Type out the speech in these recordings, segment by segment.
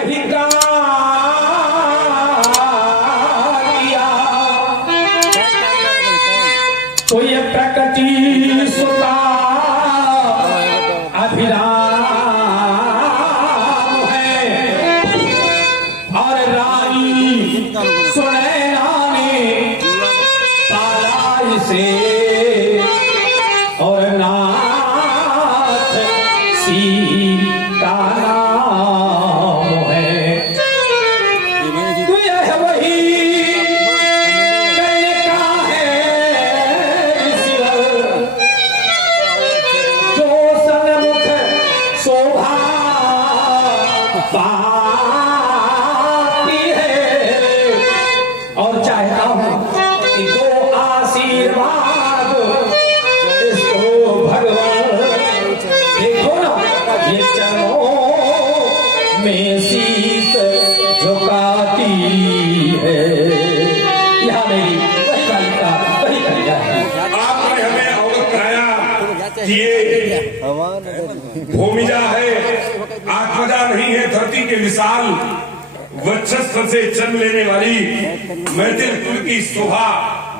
वही का तो ये प्रकृति सुता अभिराम है और रानी सुनैना ने पाला इसे और नाथ सीता नाम है। तो यह वही पाती है और चाहता हूं कि दो आशीर्वाद इसको भगवान देखो ना ये चरणों में शीश झुकाती है। यह मेरी वही कविता वही कविता है। आपने हमें अवगत कराया कि ये भूमिजा है, आत्मजा नहीं है। धरती के विशाल वर्चस्व से जन्म लेने वाली मैथिल कुल की शोभा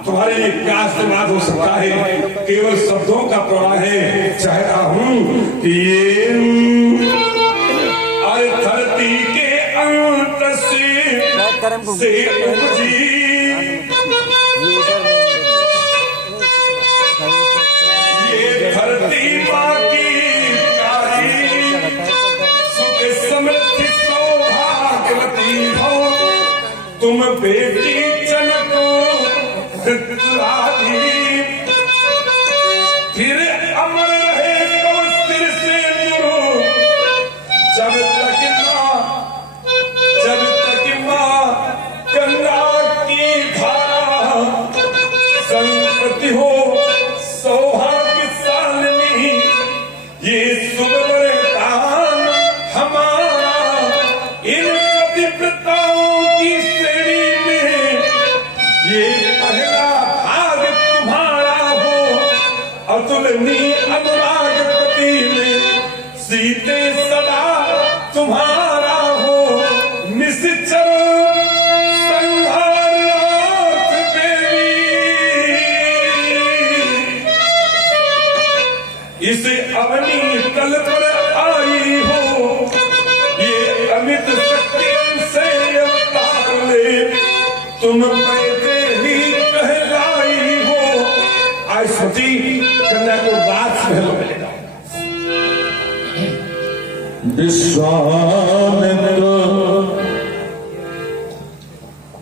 तुम्हारे लिए क्या आशीर्वाद हो सकता है। केवल शब्दों का प्रवाह है। चाहता हूँ कि ये धरती के अंत से उपजी ये धरती बाकी समृद्धि सौभाग्यवती हो तुम बेटी जनको फिर अमर रहे तो सिर से जुड़ो जब तक मां गंगा की धारा संपत्ति हो सौभाग्यशालिनी ये शुभ वरदान हमारा इन पतिव्रताओं की श्रेणी में ये पहला भाग तुम्हारा हो। अतुलनीय अनुराग पति में सीते सदा तुम्हारा हो। निश्चर संहारार्थ देवी इस अवनी तल पर आई हो। ये अमित शक्ति से अवतार ले तुम पैदे ही कहलाई हो। आज सती कन्या को रात महल मिलेगा। विश्वामित्र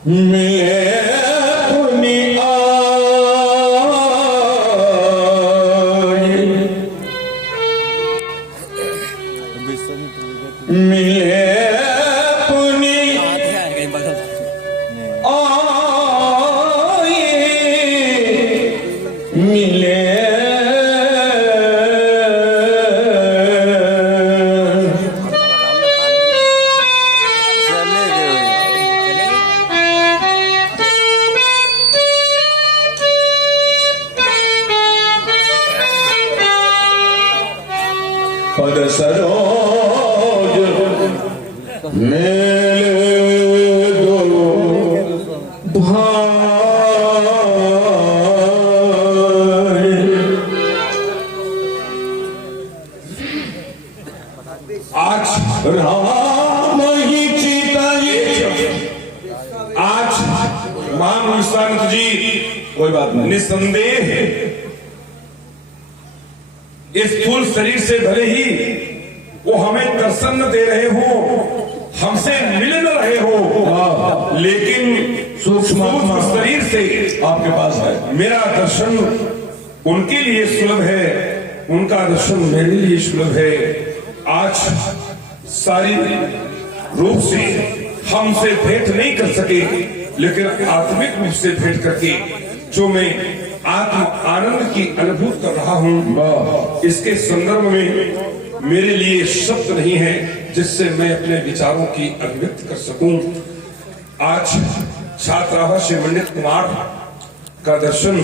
मिले पद सरोज मेले दो भाई। आज राम ही चिताई आज महान विश्वामित्र जी कोई बात नहीं। निसंदेह इस स्थूल शरीर से भले ही वो हमें दर्शन दे रहे हो, हमसे मिल न रहे हो, लेकिन सूक्ष्म शरीर से आपके पास है। मेरा दर्शन उनके लिए सुलभ है, उनका दर्शन मेरे लिए सुलभ है। आज शारीरिक रूप से हमसे भेंट नहीं कर सके, लेकिन आत्मिक रूप से भेंट करके जो मैं आत्म आनंद की अनुभूति कर रहा हूँ, इसके संदर्भ में मेरे लिए शब्द नहीं है जिससे मैं अपने विचारों की अभिव्यक्ति कर सकूं। आज छात्रावास से मंडित कुमार का दर्शन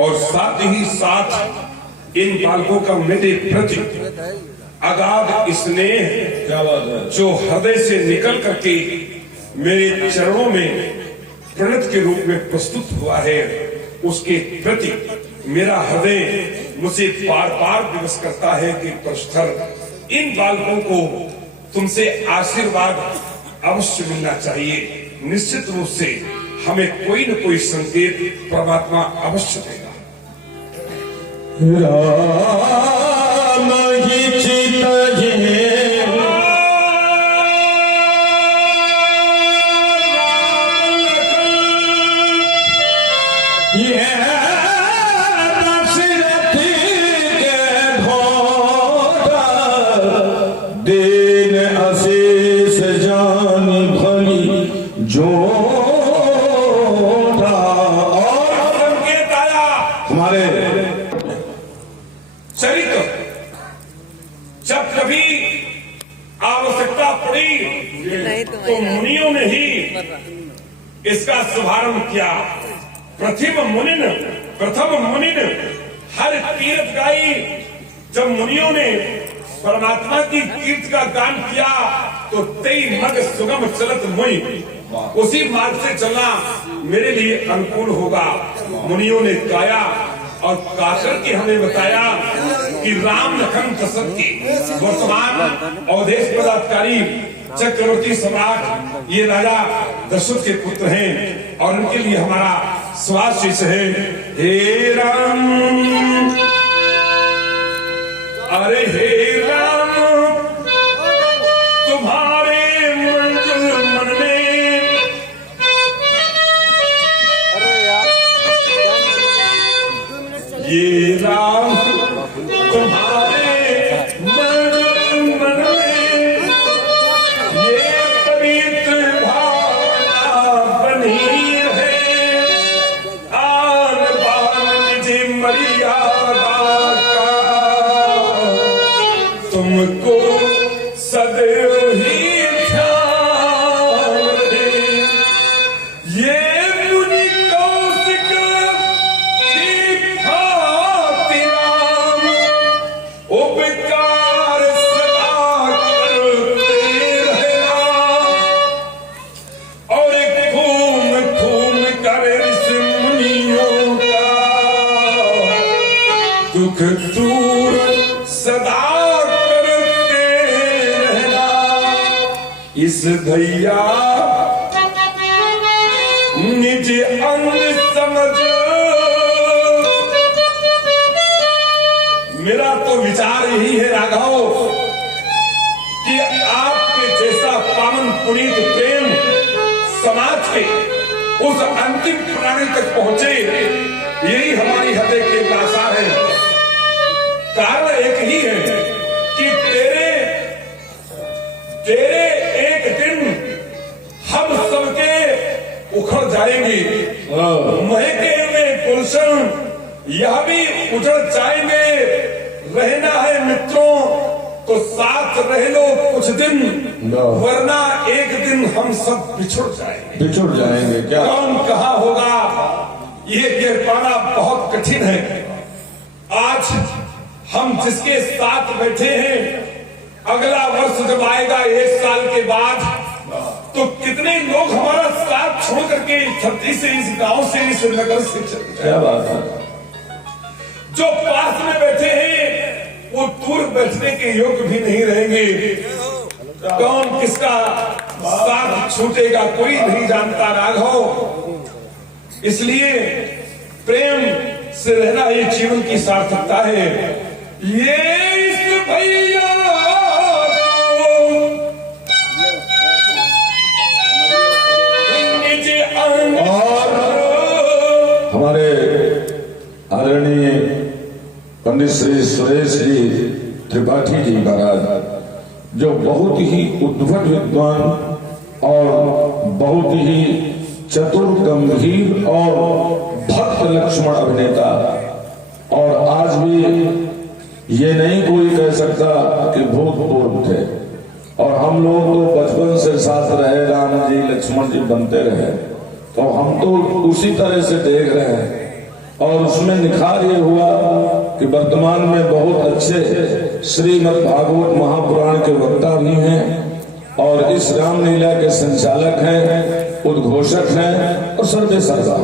और साथ ही साथ इन बालकों का मेरे प्रति अगाध स्नेह क्या बात है। जो हृदय से निकल करके मेरे चरणों में प्रणत के रूप में प्रस्तुत हुआ है, उसके प्रति मेरा हृदय मुझे बार बार विवश करता है कि प्रश्तर इन बालकों को तुमसे आशीर्वाद अवश्य मिलना चाहिए। निश्चित रूप से हमें कोई न कोई संकेत परमात्मा अवश्य देगा। राम ही चितहि ये दशरथ के भोरा दीन अशीष जान भली जोरा। और संकेत आया हमारे चरित्र, जब कभी आवश्यकता पड़ी तो मुनियों ने ही इसका शुभारंभ किया। प्रथम मुनिन हर तीर्थ गाई। जब मुनियों ने परमात्मा की कीर्ति का गान किया तो तेई मग सुगम चलत मुनि, उसी मार्ग से चलना मेरे लिए अनुकूल होगा। मुनियों ने गाया और गाकर के हमें बताया कि राम लखन दशरथ की वर्तमान अवधेश पदाधिकारी चक्रवर्ती सम्राट ये राजा दशरथ के पुत्र हैं और उनके लिए हमारा स्वाशीष है। हे राम, अरे हे राम, तुम्हारे मन में ये राम तुम्हारे मन में ये पवित्र भावना बनी है। आन बान निज मर्यादा का तुमको सदैव ही ध्यान रहे। ये मुनि कौशिक की भांति राम उपकार सदा करते रहना और घूम घूम कर इस मुनियों का दुख दूर सदा करते रहना। इस भैया निज अंग समझ, मेरा तो विचार यही है राघव कि आपके जैसा पावन पुनीत प्रेम समाज के उस अंतिम प्राणी तक पहुंचे, यही हमारी हृदय की अभिलाषा है। कारण एक ही है कि तेरे एक दिन हम सबके उखड़ जाएंगे, महके हुए गुलशन यह भी उजड़ जाएंगे। रहना है मित्रों तो साथ रह लो कुछ दिन, वरना एक दिन हम सब बिछुड़ जाएंगे। क्या कौन कहाँ होगा ये कह पाना बहुत कठिन है। आज हम जिसके साथ बैठे हैं, अगला वर्ष जब आएगा 1 साल के बाद, तो कितने लोग हमारा साथ छोड़ करके इस धरती से, इस गांव से, इस नगर से चले जाएंगे। क्या बात है। जो पास में बैठे हैं वो दूर बैठने के योग्य भी नहीं रहेंगे। कौन किसका साथ छूटेगा कोई नहीं जानता राघव। इसलिए प्रेम से रहना ये जीवन की सार्थकता है। ये इस भैया और हमारे आदरणीय पंडित श्री सुरेश जी त्रिपाठी जी महाराज, जो बहुत ही उद्भट विद्वान और बहुत ही चतुर, गंभीर और भक्त लक्ष्मण अभिनेता, और आज भी ये नहीं कोई कह सकता कि भूतपूर्व थे। और हम लोग तो बचपन से साथ रहे, राम जी लक्ष्मण जी बनते रहे, तो हम तो उसी तरह से देख रहे हैं। और उसमें निखार ये हुआ कि वर्तमान में बहुत अच्छे श्रीमद् भागवत महापुराण के वक्ता भी हैं और इस रामलीला के संचालक हैं, उद्घोषक हैं और सर्वे सर्वा।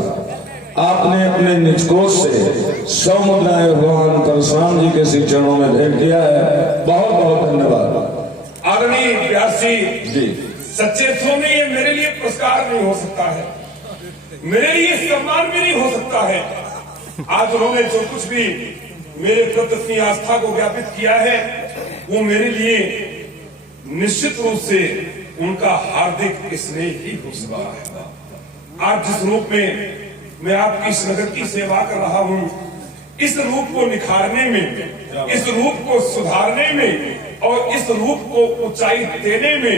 आपने अपने निजकोष से 100 मुद्राएं भगवान परशुराम जी के श्री चरणों में भेंट किया है। बहुत बहुत धन्यवाद। आदरणीय व्यास जी, सच्चे अर्थों में ये मेरे लिए पुरस्कार नहीं हो सकता है, मेरे लिए सम्मान भी नहीं हो सकता है। आज उन्होंने जो कुछ भी मेरे प्रति अपनी आस्था को ज्ञापित किया है, वो मेरे लिए निश्चित रूप से उनका हार्दिक स्नेह ही हो सकता है। आज जिस रूप में मैं आपकी इस नगर की सेवा कर रहा हूँ, इस रूप को निखारने में, इस रूप को सुधारने में और इस रूप को ऊंचाई देने में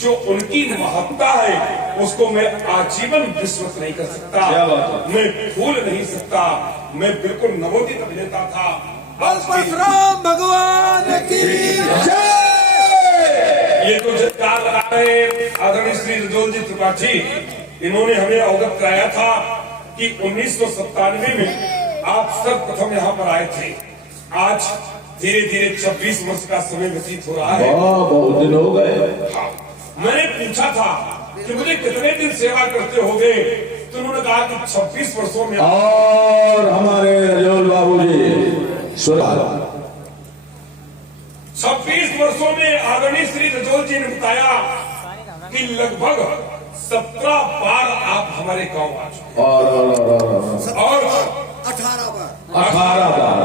जो उनकी महत्ता है, उसको मैं आजीवन विस्मृत नहीं कर सकता, मैं भूल नहीं सकता। मैं बिल्कुल नवोदित अभिनेता था। परशुराम भगवान की जय। ये तो जयकार लगा रहे आदरणीय श्री रजोल जी त्रिपाठी, इन्होंने हमें अवगत कराया था कि 1997 में आप सर्वप्रथम यहाँ पर आए थे। आज धीरे धीरे 26 वर्ष का समय व्यतीत हो रहा है। बहुत दिन हो गए। हाँ, मैंने पूछा था कि मुझे कितने दिन सेवा करते होंगे, तो उन्होंने कहा कि 26 वर्षों में। और हमारे रजोल बाबू जी 26 वर्षों में आदरणीय श्री रजोल जी ने बताया कि लगभग 17 बार आप हमारे गांव आ चुके और 18 बार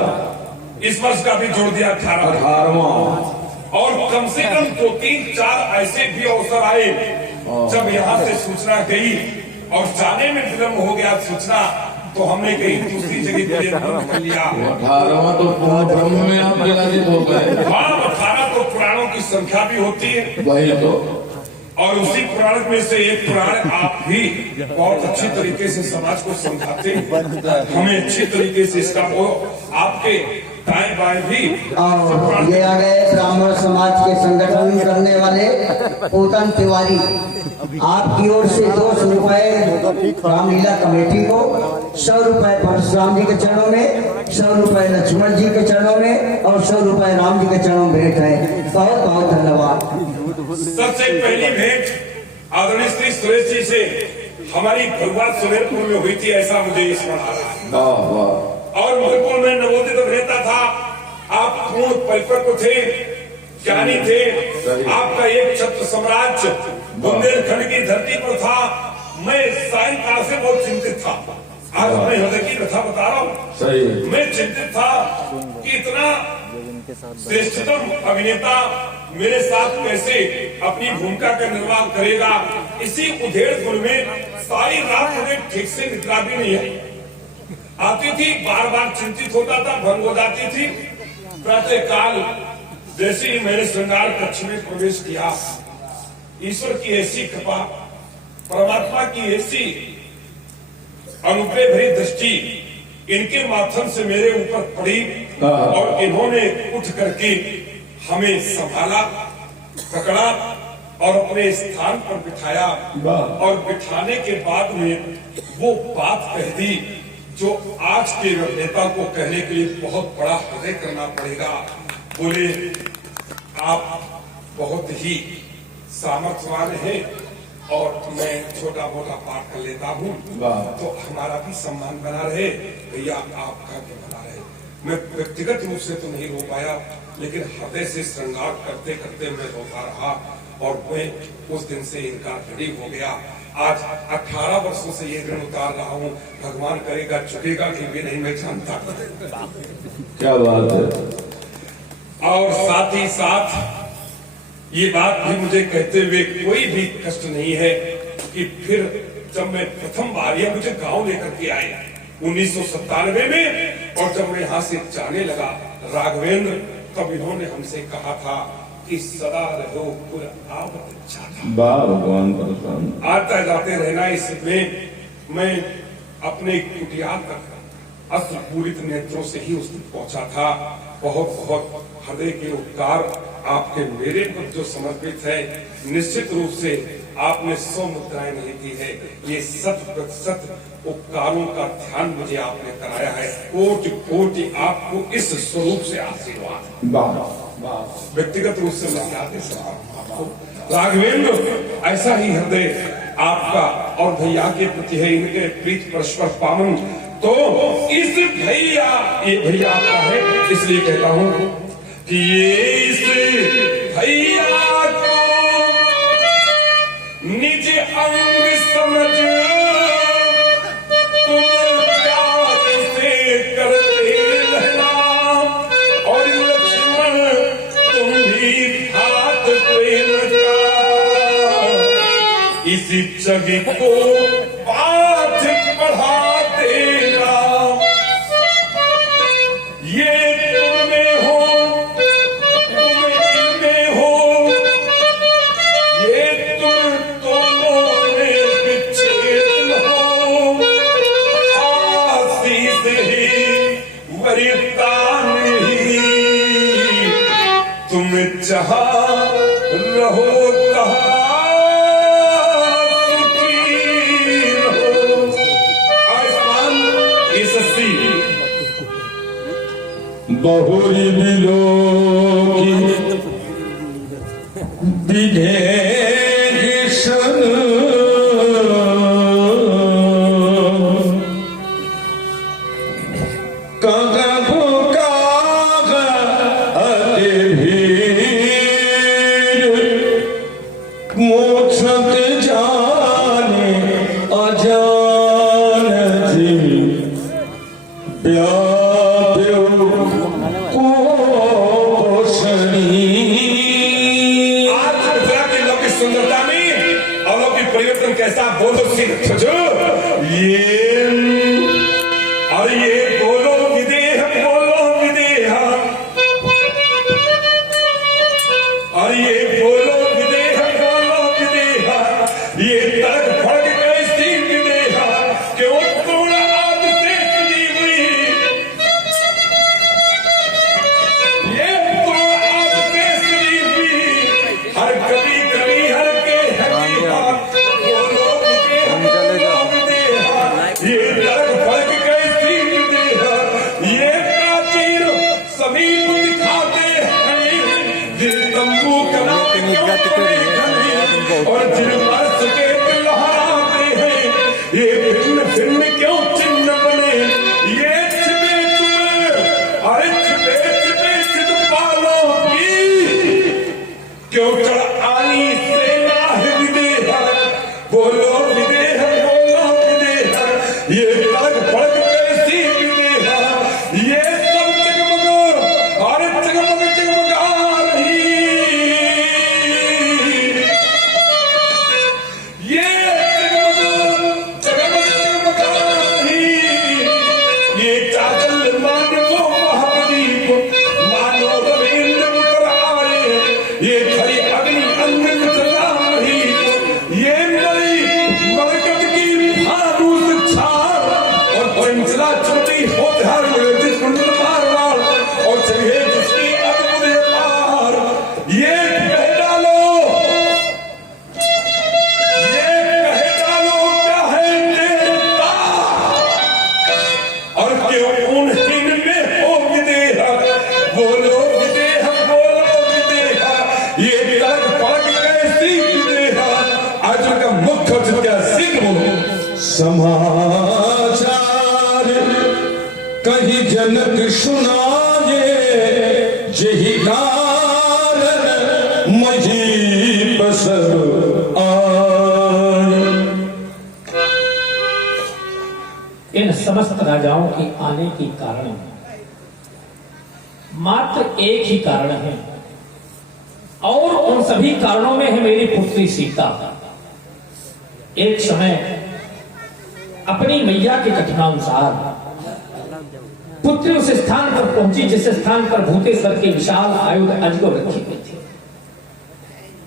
इस वर्ष का भी जोड़ दिया 18वां। और कम से कम 2, 3, 4 ऐसे भी अवसर आए जब यहाँ से सूचना गई और जाने में विलम्ब हो गया सूचना, तो हमने कहीं दूसरी जगह के लिए निर्णय कर लिया। 18वां तो पूर्ण ब्रह्म में आप विराजित हो गए। हाँ, 18 तो पुराणों की संख्या भी होती है। वही तो। और उसी पुराण में से एक पुराण आप भी बहुत अच्छी तरीके से समाज को समझाते हैं, हमें अच्छी तरीके से इसका वो आपके दाएं बाएं भी। और ये आ गए ब्राह्मण समाज के संगठन करने वाले पूतन तिवारी, आपकी ओर से 200 रुपए रामलीला कमेटी को, 100 रुपए परशुराम जी के चरणों में, 100 रुपए लक्ष्मण जी के चरणों में और 100 रुपए राम जी के चरणों में भेंट है। बहुत बहुत धन्यवाद। सबसे पहली भेंट आदरणीय श्री सुरेश जी से हमारी भगवान सुमेरपुर में हुई थी, ऐसा मुझे स्मरण आ रहा है। और बिल्कुल मैं नवोदित अभिनेता था, आप पूर्ण परिपक्व थे, ज्ञानी थे। आपका एक छत्र साम्राज्य बुंदेलखंड की धरती पर था। मैं सायंकाल से बहुत चिंतित था। आज अपने हृदय की कथा बता रहा हूँ। मैं चिंतित था कि इतना श्रेष्ठतम अभिनेता मेरे साथ कैसे अपनी भूमिका का निर्वाह करेगा। इसी उधेड़ गुण में सारी रात मुझे ठीक से निद्रा भी नहीं आई। आती थी, बार बार चिंतित होता था, भंग हो जाती थी। प्रातः काल जैसे ही मैंने श्रृंगार कक्ष में प्रवेश किया, ईश्वर की ऐसी कृपा, परमात्मा की ऐसी अनुग्रह भरी दृष्टि इनके माध्यम से मेरे ऊपर पड़ी और इन्होंने उठ करके हमें संभाला, पकड़ा और अपने स्थान पर बिठाया। और बिठाने के बाद में वो बात कह दी जो आज के नेता को कहने के लिए बहुत बड़ा हृदय करना पड़ेगा। बोले, आप बहुत ही सामर्थ्यवान हैं और मैं छोटा मोटा पाठ कर लेता हूँ, तो हमारा भी सम्मान बना रहे। भैया आपका भी बना रहे। मैं व्यक्तिगत रूप से तो नहीं रो पाया, लेकिन हृदय से श्रृंगार करते करते मैं रोता रहा और मैं उस दिन से इनका ऋणी हो गया। आज 18 वर्षों से ये ऋण उतार रहा हूँ। भगवान करेगा चुकेगा कि भी नहीं, मैं जानता। क्या बात है। और साथ ही साथ ये बात भी मुझे कहते हुए कोई भी कष्ट नहीं है कि फिर जब मैं प्रथम बार ये मुझे गांव लेकर के आए 1997 में, और जब मैं यहाँ से जाने लगा राघवेंद्र, तब इन्होंने हमसे कहा था कि सदा रहो पुर आवत जाता। भगवान परशुराम आता जाते रहना। इसमें मैं अपने कुटिया तक अश्रुपूरित नेत्रों से ही उस दिन पहुंचा था। बहुत बहुत हृदय के उपकार आपके मेरे पर जो समर्पित है, निश्चित रूप से आपने 100 मुद्राएं नहीं दी है, ये 100% उपकारों का ध्यान मुझे आपने कराया है। कोटि कोटि आपको इस स्वरूप से आशीर्वाद। व्यक्तिगत रूप से मिलाते आपको राघवेंद्र ऐसा ही हृदय आपका और भैया के प्रति है, इनके प्रीत परस्पर पावन। तो इस भैया, ये भैया आपका है, इसलिए कहता हूं कि ये इस भैया को निज अंग समझ तुम प्यार से करते रहना, और लक्ष्मण तुम भी हाथ प्रेम का इसी जग को पाठ पढ़ा देना। ये तुम में हो, तुम इनमें हो, ये तुम दोनों में विच्छेद हो, आशीष ही वरदान ही, तुम जहां रहो तहां बहुरी बिलो की विधेयन कगबु काग अति भीर मोक्षत जाने अजान जी सुंदरता में अलौकिक परिवर्तन कैसा बोलो सिंह और ये बोलो विदेह, और ये बोलो विदेह, ये तड़क भड़क कैसी विदेह कि वो पूर्ण आद से सजी हुई, ये पूर्ण आद से सजी हुई, हर कभी हर के बोलो विदेह, ये तड़क भड़क कैसी विदेह, ये प्राचीन समीप दिखाते हैं, जिन तंबू कनाते और जिन वर्ष के लहराते हैं, ये भिन्न भिन्न क्यों चिन्ह बने, ये छिपे छुपे, अरे छिपे छिपे चित पालों की क्यों चढ़ आई सेना है विदेह, बोलो विदेह, ये तड़क भड़क कैसी विदेह, ये सब जगमग और जगमग जगमगा रही, ये जगमग जगमगा रही, ये चाचल मानो महाप्रदीप, मानो रवींद्र उतर आए, ये खरी अग्नि अंग जला रही, ये नई मरकत की फानूस छार और चंचला चलती होत्यार जिस कुंडल मारवार और चलिए जिसकी अद्भुत पार, ये कह डालो क्या है देवता, और क्यों उन्हीं में हो विदेह, बोलो विदेह, ये तड़क भड़क कैसी विदेह। आज का मुख्य क्या सिद्ध बोलो समाचार कहीं जनक सुनाए, जही कारण मही पसर आए। इन समस्त राजाओं के आने के कारण मात्र एक ही कारण है, और उन सभी कारणों में है मेरी पुत्री सीता। एक समय अपनी मैया के कथनानुसार पुत्री उस स्थान पर पहुंची जिस स्थान पर भूतेश्वर के विशाल आयुध अजगर रखी हुई थी।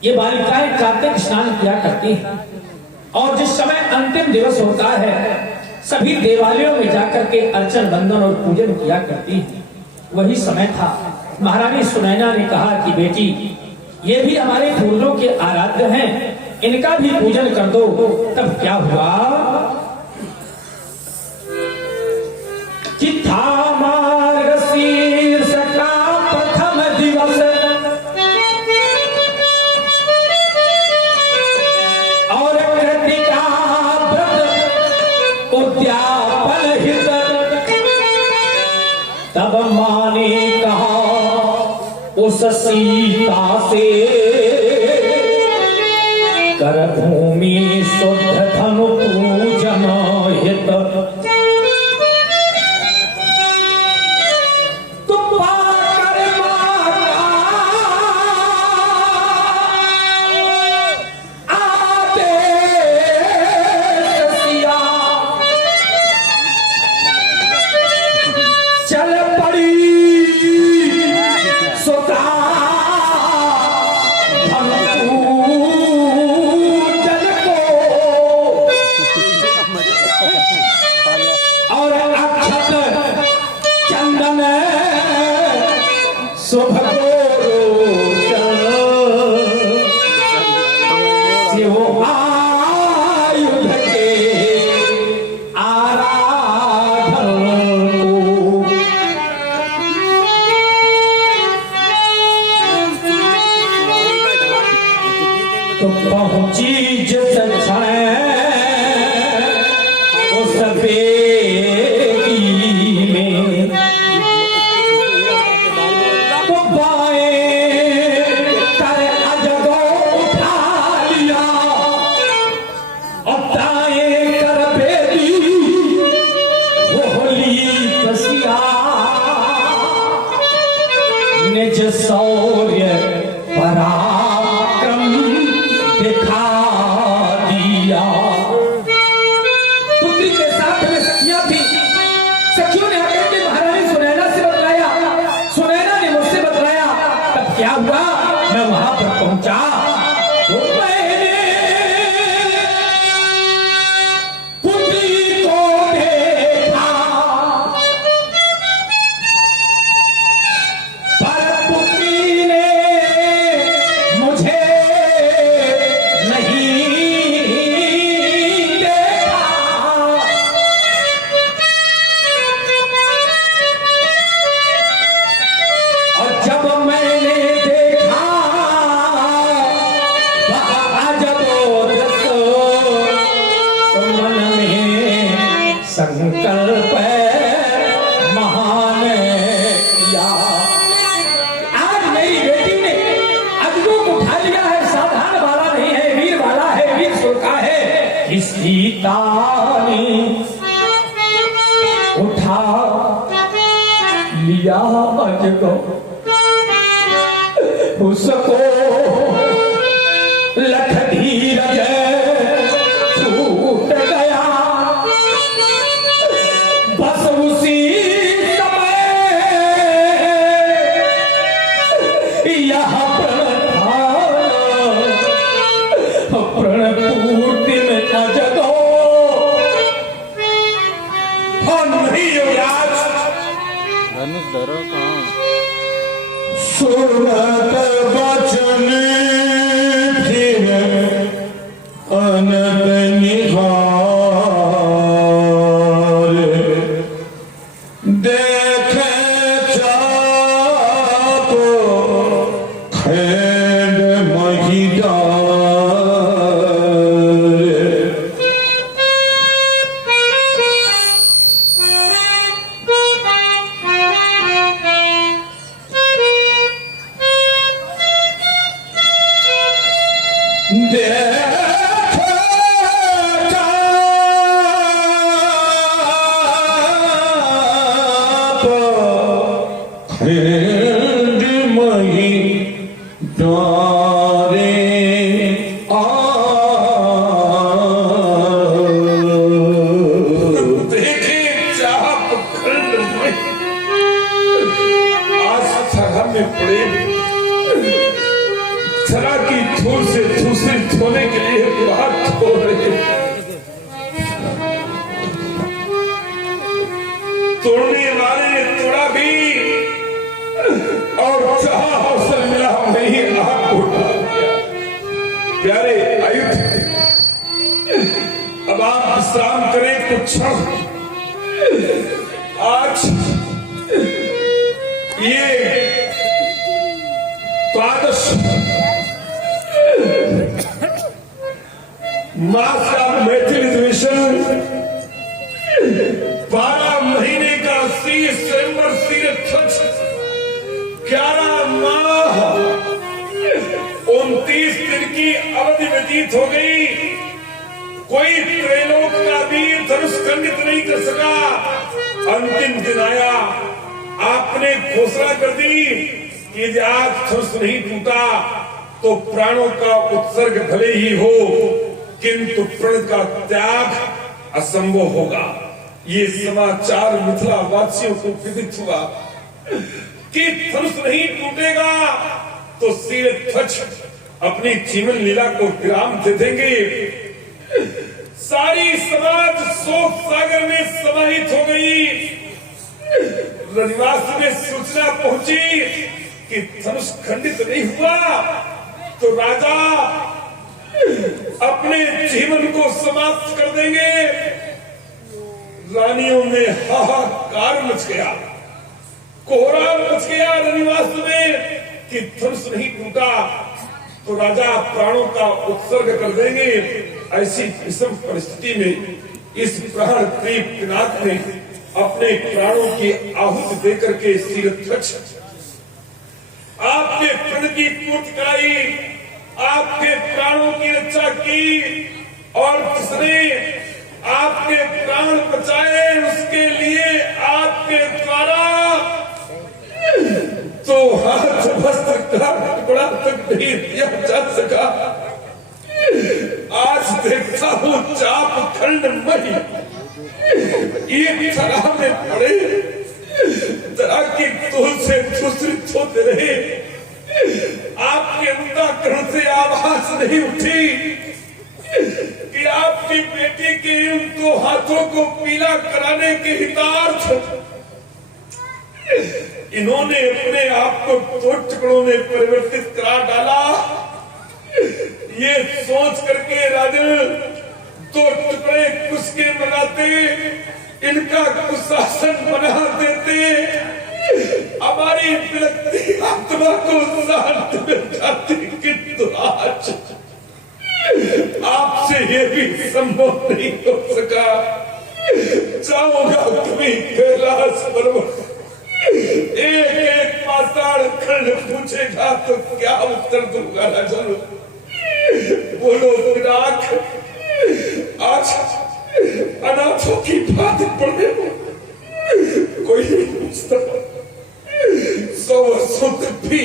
ये बालिकाएं कार्तिक स्नान किया करती हैं, और जिस समय अंतिम दिवस होता है सभी देवालयों में जाकर के अर्चन बंदन और पूजन किया करती हैं। वही समय था महारानी सुनैना ने कहा कि बेटी, ये भी हमारे पूर्वजों के आराध्य हैं, इनका भी पूजन कर दो। तब क्या हुआ कि था मार्गशीर्ष का प्रथम दिवस उस सीता से कर भूमि शुद्ध धनु पूजन हित निज शौर्य पराक्रम दिखा दिया। पुत्री के साथ में सखियां थी। सखियों ने आकर के महारानी सुनैना से बतलाया, सुनैना ने मुझसे बतलाया। तब क्या हुआ, मैं वहां पर पहुंचा तो मैंने पुत्री को देखा, पर पुत्री ने मुझे नहीं देखा। और जब मैंने देखा वह अजब दृश्य, तो मन में संकल्प महान किया। आज मेरी बेटी ने अजगों को उठा लिया है, साधारण वाला नहीं है, वीर वाला है, वीर सुर का है। इस सीता ने उठा लिया अजगो, उसको लख धीरज छूट गया। बस उसी समय यह प्रण पूर्ति में अजगो और नहीं युवराज, सुरत बचन फिर अनत निहार, देखे चाप खैड महिदार। देखे चाप खंड में आज थरा में पड़े, थरा की धूल से दूसरी धोने के लिए बात हो रही। तोड़ने वाले ने तोड़ा भी और जहां अवसर मिला वहीं आग को डाल दिया। प्यारे आयुध, अब आप विश्राम करें कुछ क्षण। आज ये द्वादश मास का मैथिली अधिवेशन 12 महीने का 80 स्वयंवर 11 माह अवधि व्यतीत हो गई, कोई त्रैलोक का वीर धनुष खंडित नहीं कर सका। अंतिम दिन आया, आपने घोषणा कर दी कि यदि आज धनुष नहीं टूटा तो प्राणों का उत्सर्ग भले ही हो, किंतु प्रण का त्याग असंभव होगा। ये समाचार मिथिला वासियों को विदित हुआ कि धनुष नहीं टूटेगा तो शीलध्वज अपनी जीवन लीला को विराम दे देंगे। सारी समाज शोक सागर में समाहित हो गई। रनिवास में सूचना पहुंची कि धनुष खंडित नहीं हुआ तो राजा अपने जीवन को समाप्त कर देंगे। रानियों में हाहाकार मच गया, कोहरा मच गया रनिवास में कि धनुष नहीं टूटा तो राजा प्राणों का उत्सर्ग कर देंगे। ऐसी विषम परिस्थिति में इस प्राण प्रिय पिनाक ने अपने प्राणों की आहुति देकर के शीलध्वज आपके प्रण की पूर्ति कराई, आपके प्राणों की रक्षा की, और जिसने आपके प्राण बचाए उसके लिए आपके द्वारा तो हाथ वस्त्र का टुकड़ा तक नहीं दिया जा सका। आज देखता हूँ चाप खंड मही एक तरह में पड़े, तरह की तोल से दूसरित होते रहे। आपके अंतःकरण से आवाज नहीं उठी कि आपकी बेटी के इन दो हाथों को पीला कराने के हितार्थ इन्होंने अपने आप को दो टुकड़ों में परिवर्तित करा डाला। ये सोच करके राजन दो टुकड़े कुसके बनाते, इनका कुशासन बना देते, हमारी विलकती आत्मा को शांत मिल जाती। किंतु आज आपसे ये भी संभव नहीं हो सका। जाऊंगा कभी कैलाश पर्वत, एक एक पाषाण खंड पूछेगा तो क्या उत्तर दूंगा राजन? बोलो पिनाक, आज अनाथों की बात पढ़ने कोई नहीं पूछता। 100 वर्षों तक भी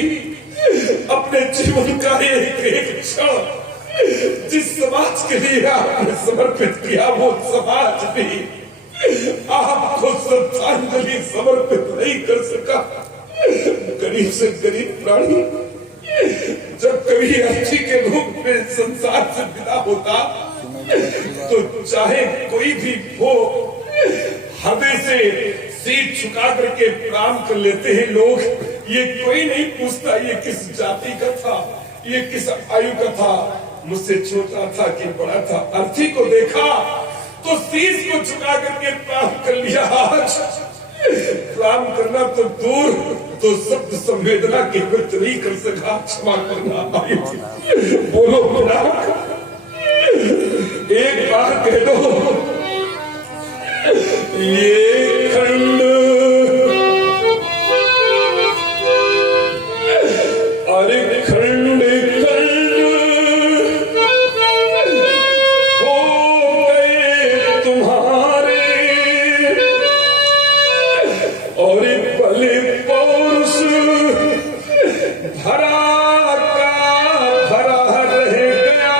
अपने जीवन का एक क्षण जिस समाज के लिए आपने समर्पित किया वो समाज भी आपको श्रद्धांजलि समर्पित नहीं कर सका। गरीब से गरीब प्राणी जब कभी अर्थी के रूप में संसार से विदा होता तो चाहे कोई भी हो, हृदय से सिर झुका करके प्रणाम कर लेते हैं लोग। ये कोई नहीं पूछता ये किस जाति का था, ये किस आयु का था, मुझसे छोटा था कि बड़ा था। अर्थी को देखा तो शीश को झुका करके प्रणाम कर लिया। आज प्रणाम करना तो दूर, तो शब्द संवेदना के व्यक्त नहीं कर सका। क्षमा करना। बोलो पिनाक, एक बार कह दो ये खंड अरे खंड भरा का भरा रह गया।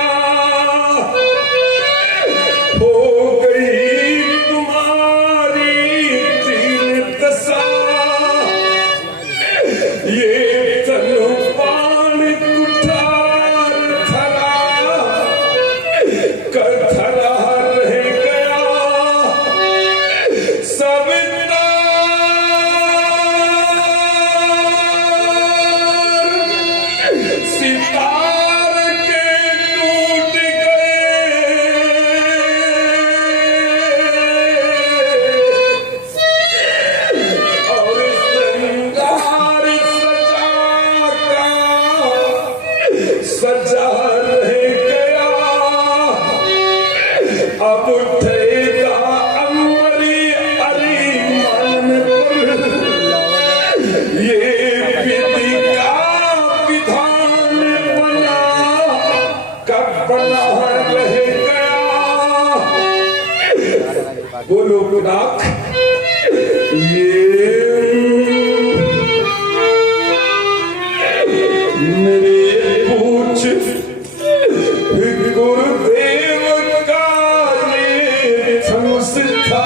बना रह गया। बोलो पिनाक ये मेरे पूछ गुरुदेव का ये धनुष था।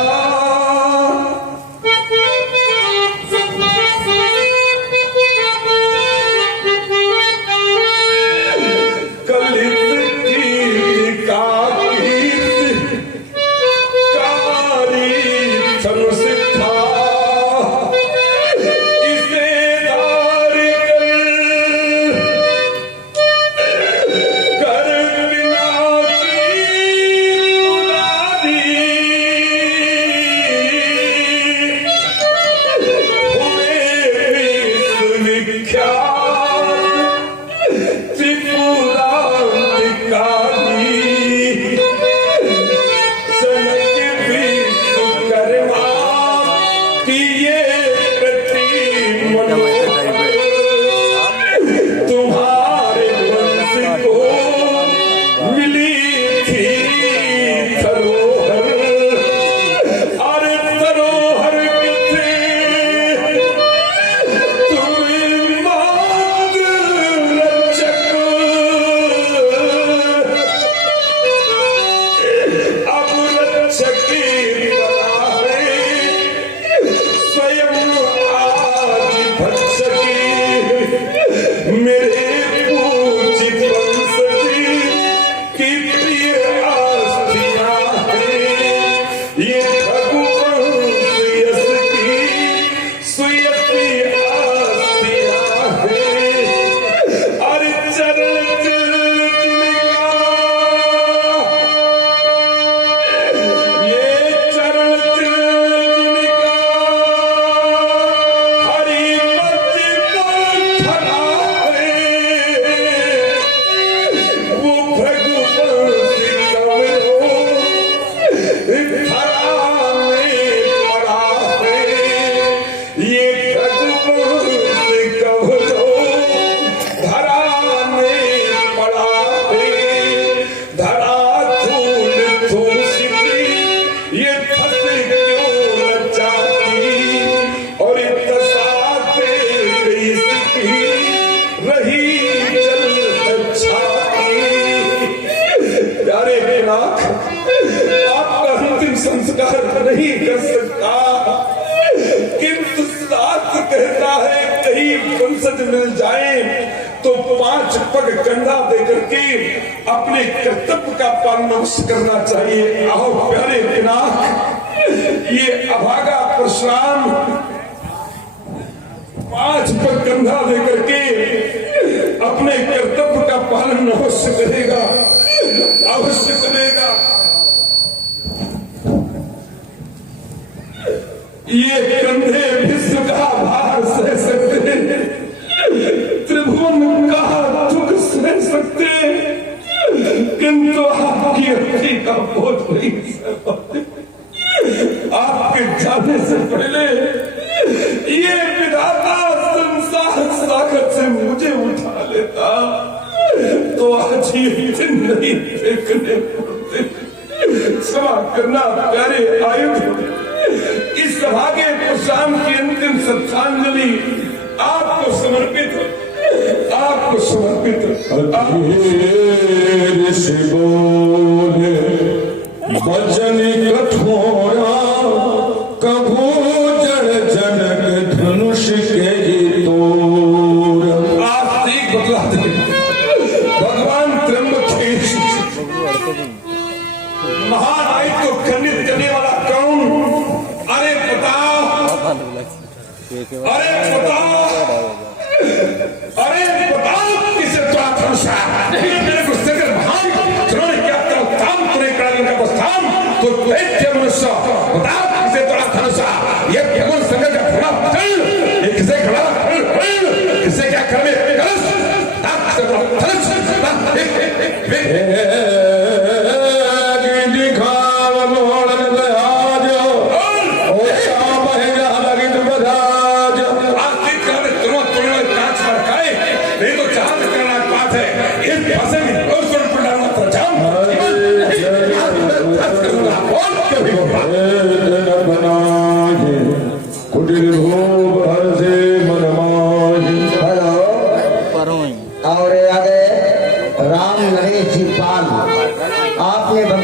आपका अंतिम संस्कार नहीं कर सकता, किंतु शास्त्र कहता है कहीं वंशज मिल जाए तो 5 पग कंधा देकर के अपने कर्तव्य का पालन अवश्य करना चाहिए। आओ प्यारे पिनाक, ये अभागा परशुराम 5 पग कंधा देकर के अपने कर्तव्य का पालन अवश्य करेगा, अवश्य करेगा। ये कंधे विश्व का भार सह सकते, त्रिभुवन का दुख सह सकते, किंतु आपकी अर्थी का बोझ नहीं सह पाते। आपके जाने से पहले ये विधाता संसार सागर से मुझे उठा लेता तो आज ये दिन नहीं देखने पड़ते। क्षमा करना प्यारे आयुध, इस सभा के परशुराम की अंतिम श्रद्धांजलि आपको समर्पित, आपको समर्पित। ऋषि बोले वचन कठोरा, कभू जड़ जनक धनुष के ही तोर। आप ठीक बतलाते भगवान त्र्यंबकेश महान आयु को खंडित करने वाला कौन? अरे बताओ, अरे बताओ, अरे बताओ किसे तो धनुषा नहीं मेरे को सगर महान तुमने क्या करो काम तुमने कराने का प्रस्थान तो दैत्य मनुष्य बताओ किसे तो धनुषा ये भगवान संगर का खड़ा चल ये किसे खड़ा किसे क्या कर में कलश आप से धनुष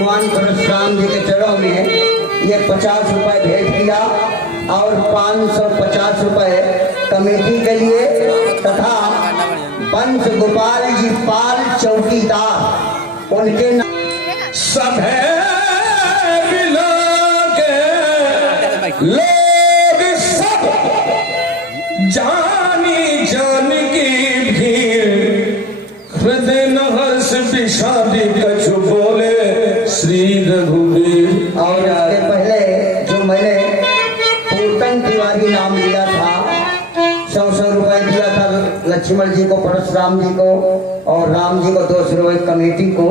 भगवान परशुराम जी के चरणों में ये 50 रुपए भेंट किया और 550 रुपए कमेटी के लिए तथा वंश गोपाल जी पाल चौकीदार उनके सब है लोग सब जानी जान की भीड़ हृदय न हर्ष विषादी कछु बोले श्री रघुवीर। और इसके पहले जो मैंने पूतन तिवारी नाम लिया था 100 रुपए दिया था लक्ष्मण जी को परशुराम जी को और राम जी को 200 रुपए कमेटी को,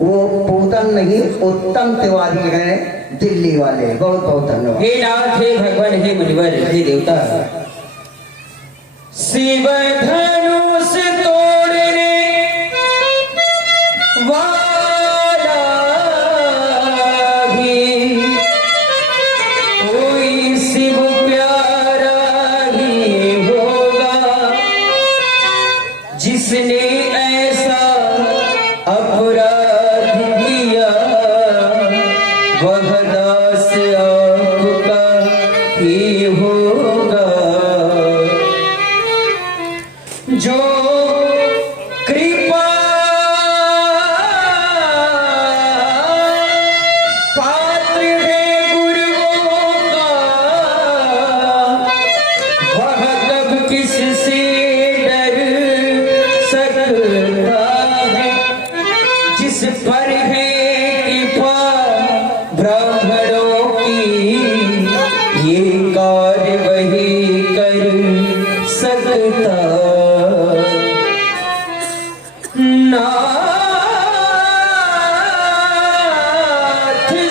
वो पूतन नहीं उत्तम तिवारी हैं दिल्ली वाले। बहुत बहुत धन्यवाद। हे नाथ हे भगवान हे मुनिवर हे देवता, शिव धनुष तोड़ने वाला भी कोई शिव प्यारा ही होगा, जिसने ऐसा अपराध किया वह दास आपका ही होगा। जो कृपा पात्र है गुरुओं का, वह कब किससे डर सकता है। जिस पर है कृपा ब्राह्मणों की, ये कार्य वही कर सकता। नाथ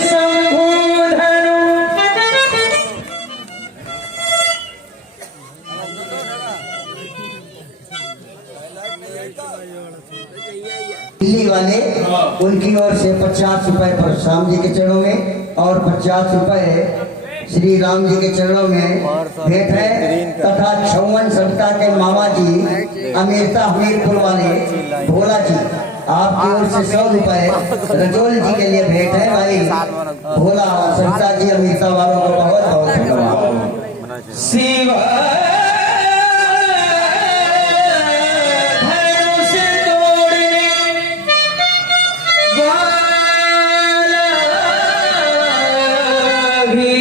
शंभुधनु दिल्ली वाले उनकी ओर से 50 रुपए परशुराम जी के चरणों में और 50 रुपए श्री राम जी के चरणों में भेंट है तथा 56 सप्ताह के मामा जी अमीरता हमीरपुर वाले भोला जी आपकी ओर से 100 रुपए रजोल जी के लिए भेंट है। भाई भोला सप्ताह जी अमीरता वालों को बहुत बहुत धन्यवाद। शिव धनुष तोड़ने वाला भी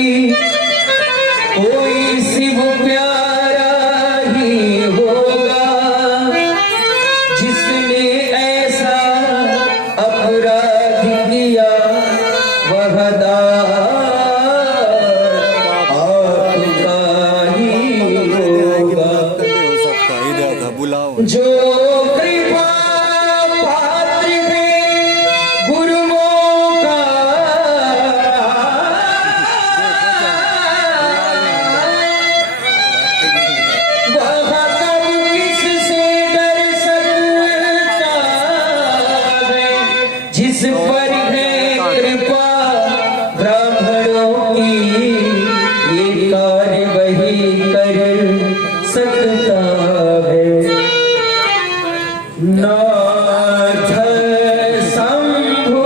कोई शिव प्यारा ही होगा, जिसने ऐसा अपराध किया वह दास आपका ही होगा। जो कृपा पात्र है गुरुओं का, वह कब किससे डर सकता है। जिस पर है कृपा ब्राह्मणों की, ये कार्य वही कर सकता है। नाथ शंभु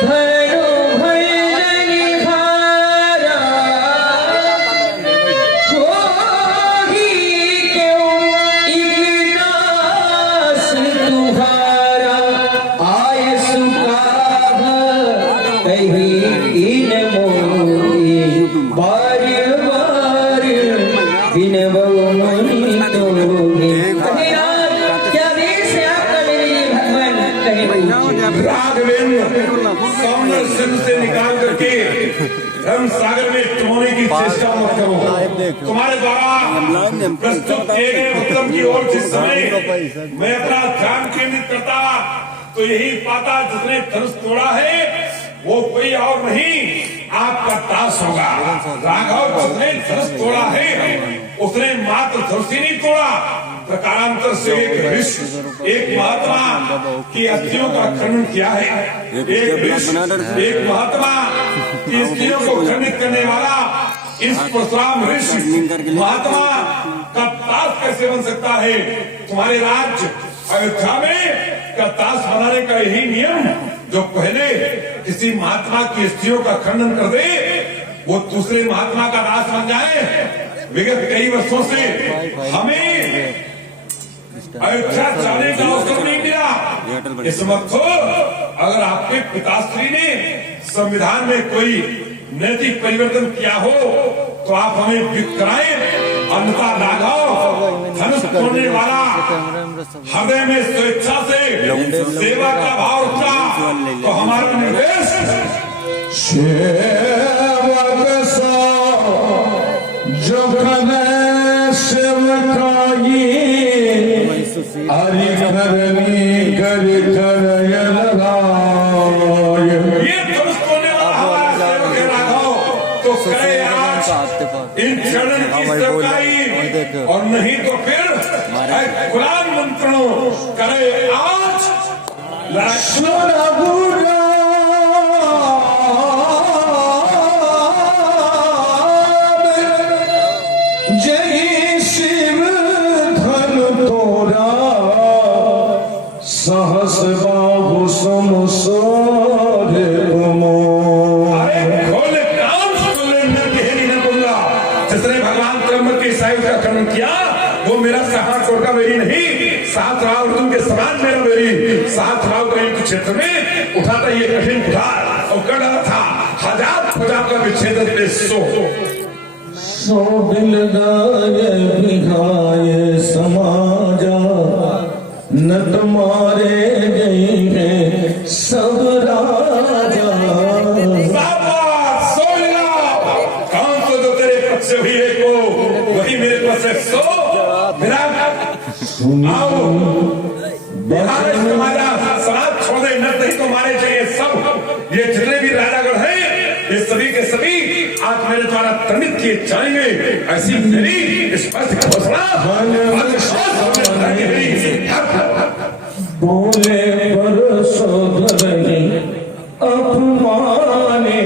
धनु भजनिहारा, होगी क्यों एक दास तुम्हारा। आय सुकाभ कहीं इन मोही, बार बार बिनबो मुनि तोहि। क्या देश है आपका मेरे लिए भगवान, कहीं राघवेंद्र सौंदर्य सिंह से निकाल करके धर्म सागर में टोने की चेष्टा मत करो। तुम्हारे द्वारा प्रस्तुत किए गए उत्तम की ओर जिस समय मैं अपना ध्यान केंद्रित करता तो यही पाता जिसने धनुष तोड़ा है वो कोई और नहीं आपका दास होगा। राघव जिसने धनुष तोड़ा है उसने मात्र धनुष ही नहीं तोड़ा, प्रकारांतर से एक ऋषि एक महात्मा की अस्थियों का खंडन किया है। एक ऋषि एक महात्मा की अस्थियों को खंडित करने वाला इस परशुराम ऋषि महात्मा का दास कैसे बन सकता है। तुम्हारे राज्य अयोध्या में का दास बनाने का यही नियम, जो पहले किसी महात्मा की स्त्रियों का खंडन कर दे वो दूसरे महात्मा का दास बन जाए। विगत कई वर्षों से हमें अयोध्या जाने का अवसर नहीं मिला। इस वक्त अगर आपके पिताश्री ने संविधान में कोई नैतिक परिवर्तन किया हो तो आप हमें व्युक्त कराएं, अन्यथा राघव धनुष तोड़ने वाला हृदय में स्वेच्छा से सेवा का भाव उठा तो हमारा निर्देश सेवक सो जो कने सेवकाई हरि करनी कर ये धनुष तोड़ने वाला हमारा सेवक है राघव, तो करे आज इन चरण की सेवकाई, और नहीं तो फिर कुरान मंत्रणों करे आज लड़ाई। जय शिव धन तोरा सहस बाहु समसारे अरे खोले काम खोले न गहरी न बोला। जिसने भगवान त्र्यंबक के साहिब का खनन किया वो मेरा सहार छोड़ का मेरी नहीं, सात राव अर्जुन के समान मेरा मेरी। सात राव का एक क्षेत्र में उठाता ये कठिन कुठार और कर डाला था हजार पंजाब का विच्छेदन पे सो बिल गाये बिघाये समाजा नट मारे गई है सब राजा। कौन तो जो तेरे पक्ष से हुई को वही मेरे पक्ष से सो मेरा आओ बिहार समाजा समाज छोड़ दे, न नहीं तो मारे चाहिए सब। ये जितने भी राजागढ़ हैं ये सभी के सभी आज मेरे द्वारा दंडित किए जाएंगे, ऐसी मेरी स्पष्ट घोषणा। बोले पर सोधरही अपमाने